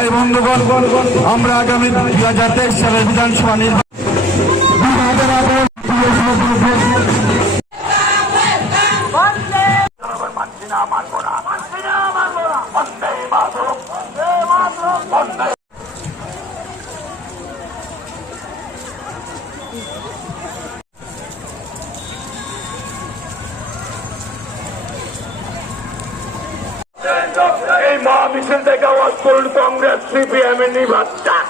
তাই বন্ধুগণ, আমরা আগামী 2023 সালের বিধানসভা নির্বাচন এই মহামিছিল থেকে আওয়াজ করুন কংগ্রেস সিপিএম এর নির্বাচন।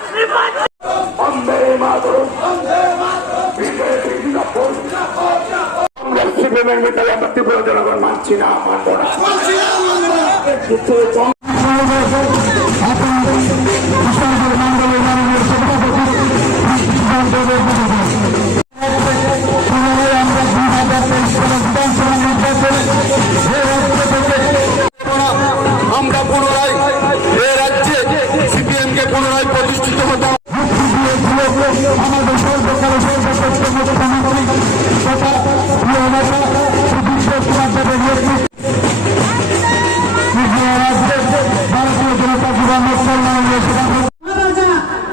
কংগ্রেস সিপিএম এর মিটারে আমরা তীব্র জনগণ মানছি না, মানব না। আমরা পুনরায় এ রাজ্যে সিপিএম কে পুনরায় প্রতিষ্ঠিত হতে আমাদের সর্বকালের সর্বশ্রেষ্ঠ মুখ্যমন্ত্রী তথা প্রিয় নেতা সুদীপ কুমার দেবের ভারতীয় জনতা যুব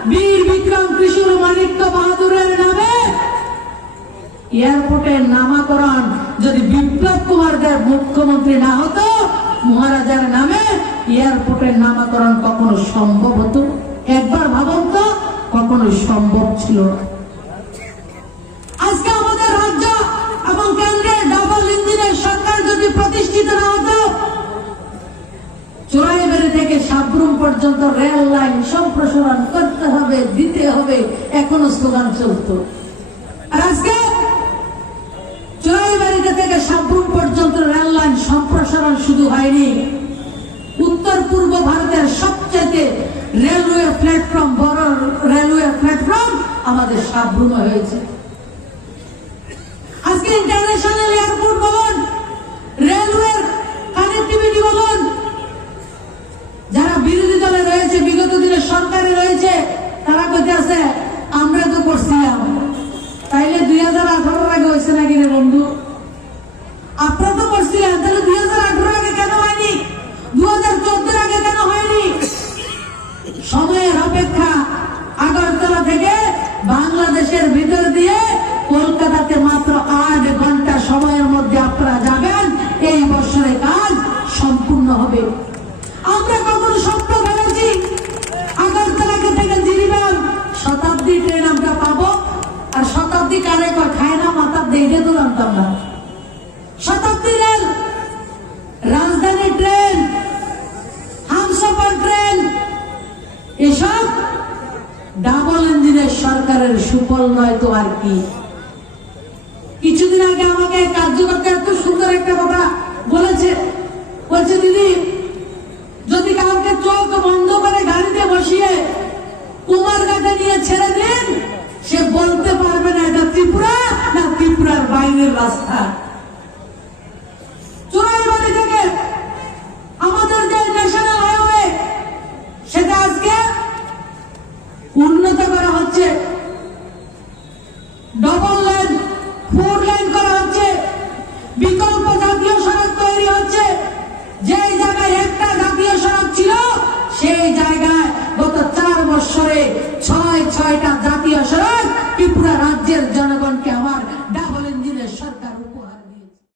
বীর বিক্রম কিশোর মানিক্য বাহাদুরের নামে এয়ারপোর্টের নামাকরণ যদি বিপ্লব কুমার দেব মুখ্যমন্ত্রী না হতো, মহারাজার নামে এয়ারপোর্টের নামাকরণ কখনো সম্ভব হতো? একবার ভাবুন তো, কখনোই সম্ভব ছিল না। আজকে আমাদের রাজ্য এবং কেন্দ্রের ডাবল ইঞ্জিনের সরকার যদি প্রতিষ্ঠিত না হতো, চোরাইবাড়ি থেকে সাবরুম পর্যন্ত রেল লাইন সম্প্রসারণ করতে হবে, দিতে হবে, এখনো স্লোগান চলত। আর আজকে চোরাইবাড়িতে থেকে সাবরুম পর্যন্ত রেল লাইন সম্প্রসারণ শুধু হয়নি, উত্তর পূর্ব ভারতের সবচেয়ে রেলওয়ে প্ল্যাটফর্ম, বড় রেলওয়ে প্ল্যাটফর্ম আমাদের সাবরুমে হয়েছে। আজকে ইন্টারন্যাশনাল এয়ারপোর্ট বলুন, রেলওয়ে কানেক্টিভিটি বলুন, যারা বিরোধী দলে রয়েছে, বিগত দিনে সরকারে রয়েছে, তারা কোথায় আছে? আমরা তো করছিলাম। তাইলে 2018 আগে হয়েছে নাকি রে বন্ধু? আপনারা তো করছিলেন, তাহলে 2018 আগে কেন হয়নি? 2014 আগে কেন হয়নি? সময়ের অপেক্ষা। আগরতলা থেকে বাংলাদেশের ভিতর দিয়ে কলকাতাতে মাত্র 8 ঘন্টা সময়ের মধ্যে আপনারা যাবেন, এই বছরে কাজ সম্পূর্ণ হবে। আমরা কখন স্বপ্ন ভেবেছি আগরতলাকে থেকে দিল্লির শতাব্দী ট্রেন আমরা পাবো? আর শতাব্দী কারে খায় না মাথার দেখে তো জানতাম না। শতাব্দী রেল, রাজধানী ট্রেন, হামসফর ট্রেন, এসব ডাবল ইঞ্জিনের সরকারের সুফল নয় তো আর কি। কিছুদিন আগে আমাকে কার্যকর্তা এত সুন্দর একটা কথা বলেছে, বলছে দিদি যদি কাউকে চোখ বন্ধ করে গাড়িতে বসিয়ে কুমারঘাটে নিয়ে ছেড়ে দিন, সে বলতে পারবে না এটা ত্রিপুরা না ত্রিপুরার বাইরের রাস্তা। চোরাইবাড়ি থেকে আমাদের যে ন্যাশনাল হাইওয়ে, সেটা আজকে উন্নত করা হচ্ছে, ডবল লেন, 4 লেন করা হচ্ছে, বিকল্প জাতীয় সড়ক তৈরি হচ্ছে। যেই জায়গায় একটা জাতীয় সড়ক ছিল, সেই জায়গায় গত 4 বছরে 6টা জাতীয় সড়ক ত্রিপুরা